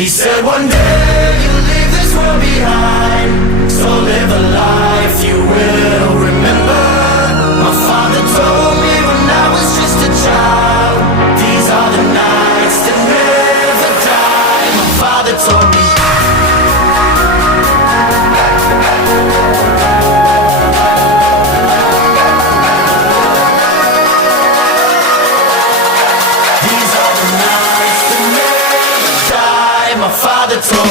He said one day you'll leave this world behind, so live a life you will remember. My father told me when I was just a child, these are the nights that never die. My father told me. These are the nights that never die. My father told me.